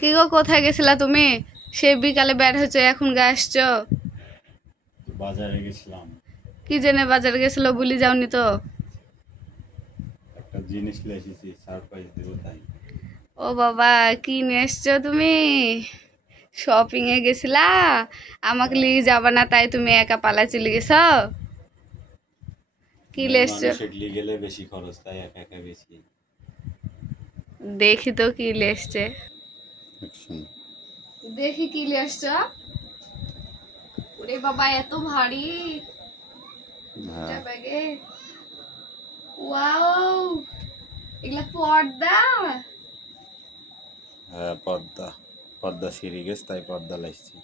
কি গো, কোথায় গেছিলা তুমি? সে বিকালে বের হয়েছো, এখন গা আসছো? বাজারে গেছিলাম। কি জেনে বাজারে গেছিল, ভুলি যাওনি তো? একটা জিনিস নিয়ে এসেছি, সারপ্রাইজ দেবো তাই। ও বাবা, কি নিয়ে এসছো তুমি? শপিং এ গেছিলা? আমাকে নিয়ে যাবা না তাই তুমি একা পালা চলে গেছ? কি নিয়ে মেয়ে এসছো? মানুষ এটলি গেলে বেশি খরচ, তাই একা একা বেশি। দেখি তো কি নিয়ে এসছে। অ্যাকশন। দেখি কি নিয়ে এসছো। ওরে বাবা, এত ভারী হ্যাঁ ব্যাগে। ওয়াও, এগুলা পর্দা? হ্যাঁ, পর্দা। পর্দা ছিঁড়ে গেছে তাই পর্দা লাগছে।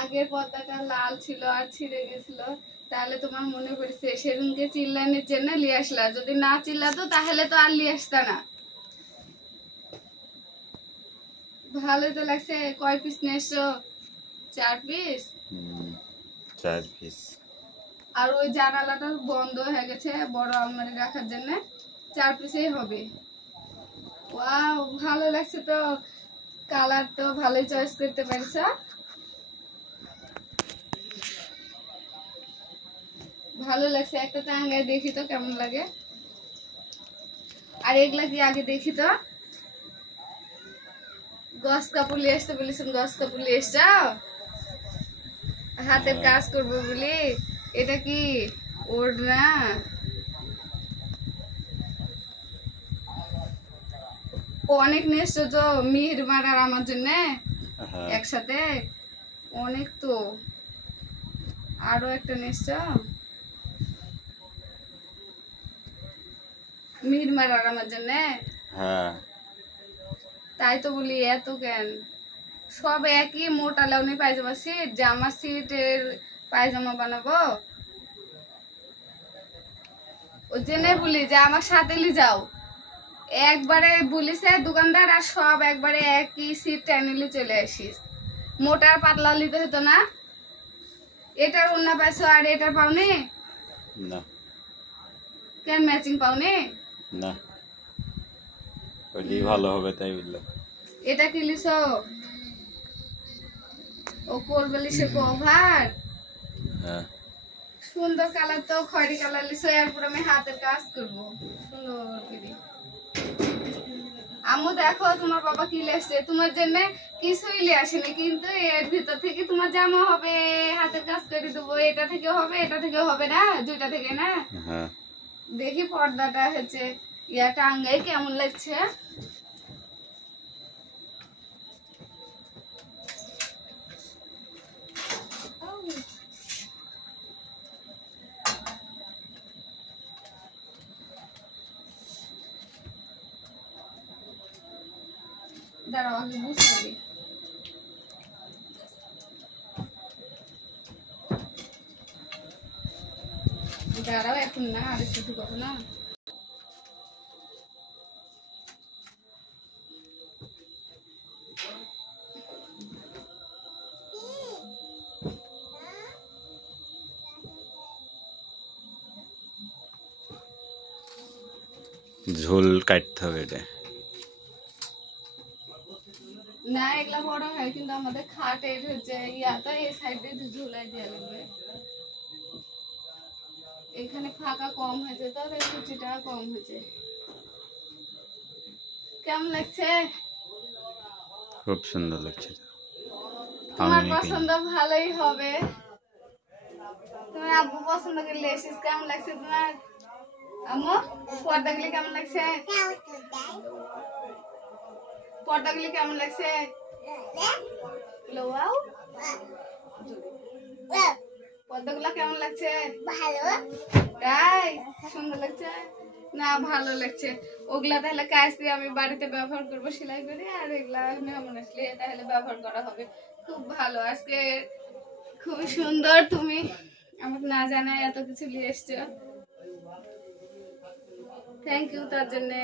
আগের পর্দাটা লাল ছিল আর ছিঁড়ে গেছিল, তাহলে তোমার মনে পড়ছে সেদিনকে চিল্লানির জন্য লিয়ে আসলা। যদি না চিল্লাতো তাহলে তো আর লিয়ে আসতা না। ভালো তো লাগছে। কয় পিস নিয়ে এসছো? 4 পিস। 4 পিস। আর ওই জানালাটা বন্ধ হয়ে গেছে বড় আলমারি রাখার জন্য, 4 পিসেই হবে। ওয়াও, ভালো লাগছে তো। কালার তো ভালোই চয়েস করতে পারছো। ভালো লাগছে। একটা টাঙ্গায় দেখি তো কেমন লাগে। আর এগুলা কি আগে দেখি তো। গস কাপড় নিয়ে আসতে বলেছেন, গস কাপড় নিয়ে এসছ হাতের কাজ করবো বলি। এটা কি ওড়না? অনেক নিয়ে এসছো তো মিহির মারার আমার জন্য হ্যাঁ একসাথে। অনেক তো। আরো একটা নিয়ে এসছো মিহির মারার আমার জন্য। হ্যাঁ। তাই তো বলি এত কেন। সব একই, মোটা লাউনি পায়জামা সিট, জামা সিটের পায়জামা বানাবো। ওই জন্য বলি যে আমার সাথে লি যাও। একবারে বলিছে দোকানদার, আর সব একবারে একই সিট টেনে চলে আসিস। মোটার পাতলা নিতে হতো না। এটার ওড়না পাইছো আর এটার পাওনি? না কেন ম্যাচিং পাওনি? না, ওইটাই ভালো হবে তাই বললাম। এটা কি লিছো? ও কোলবেলি সে কভার। হ্যাঁ সুন্দর কালার তো, খয়েরি কালার লিছো। এরপর আমি হাতের কাজ করবো সুন্দর করে। আম্মু দেখো তোমার বাবা কি লেসছে তোমার জন্য। কিছুই লে আসেনি, কিন্তু এর ভিতর থেকে তোমার জামা হবে, হাতের কাজ করে দেবো। এটা থেকে হবে, এটা থেকে হবে না, দুইটা থেকে না। হ্যাঁ। দেখি পর্দাটা হচ্ছে ইয়া টাঙ্গাই কেমন লাগছে। দাঁড়াও আগে বুঝতে হবে। দাঁড়াও, এখন না, আর একটু ঢুকাবো না। ঝোল কাটতে হবে এটা। না, এগুলা বড় হয়, কিন্তু আমাদের খাটের হচ্ছে ইয়াটা এই সাইডে ঝুলাই দেওয়া লাগবে। এখানে ফাঁকা কম হয়েছে, তবে কুচিটা কম হয়েছে। কেমন লাগছে? খুব সুন্দর লাগছে। তোমার পছন্দ ভালোই হবে। তুমি আব্বু পছন্দ করলে এসেছিস। কেমন লাগছে তোমার আম্মু? পর্দাগুলি কেমন লাগছে? পর্দাগুলি কেমন লাগছে? লোয়াও পর্দাগুলা কেমন লাগছে? ভালো। তাই সুন্দর লাগছে না? ভালো লাগছে। ওগুলা তাহলে কাজ দিয়ে আমি বাড়িতে ব্যবহার করবো সেলাই করে, আর এগুলা মেহমান আসলে তাহলে ব্যবহার করা হবে। খুব ভালো। আজকে খুব সুন্দর। তুমি আমাকে না জানায় এত কিছু নিয়ে এসছো। থ্যাংক ইউ তার জন্যে।